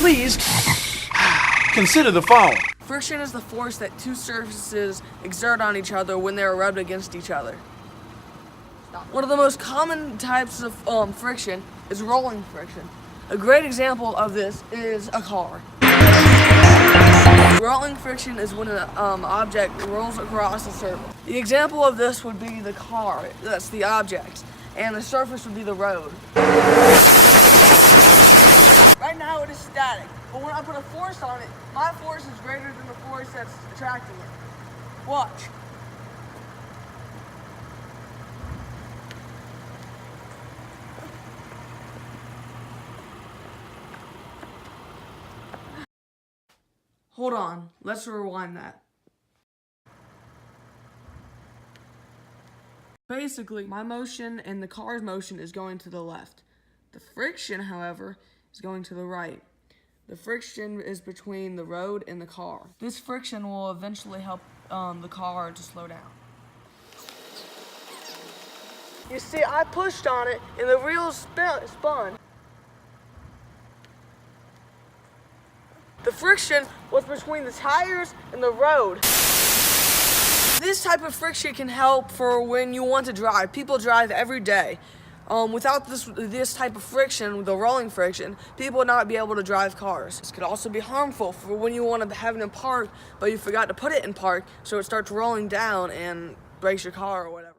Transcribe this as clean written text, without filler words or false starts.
Please consider the following. Friction is the force that two surfaces exert on each other when they are rubbed against each other. One of the most common types of friction is rolling friction. A great example of this is a car. Rolling friction is when an object rolls across a surface. The example of this would be the car, that's the object, and the surface would be the road. Right now it is static, but when I put a force on it, my force is greater than the force that's attracting it. Watch. Hold on, let's rewind that. Basically, my motion and the car's motion is going to the left. The friction, however, is going to the right. The friction is between the road and the car. This friction will eventually help the car to slow down. You see, I pushed on it and the wheels spun. The friction was between the tires and the road. This type of friction can help for when you want to drive. People drive every day. Without this type of friction, the rolling friction, people would not be able to drive cars. This could also be harmful for when you want to have it in park, but you forgot to put it in park, so it starts rolling down and breaks your car or whatever.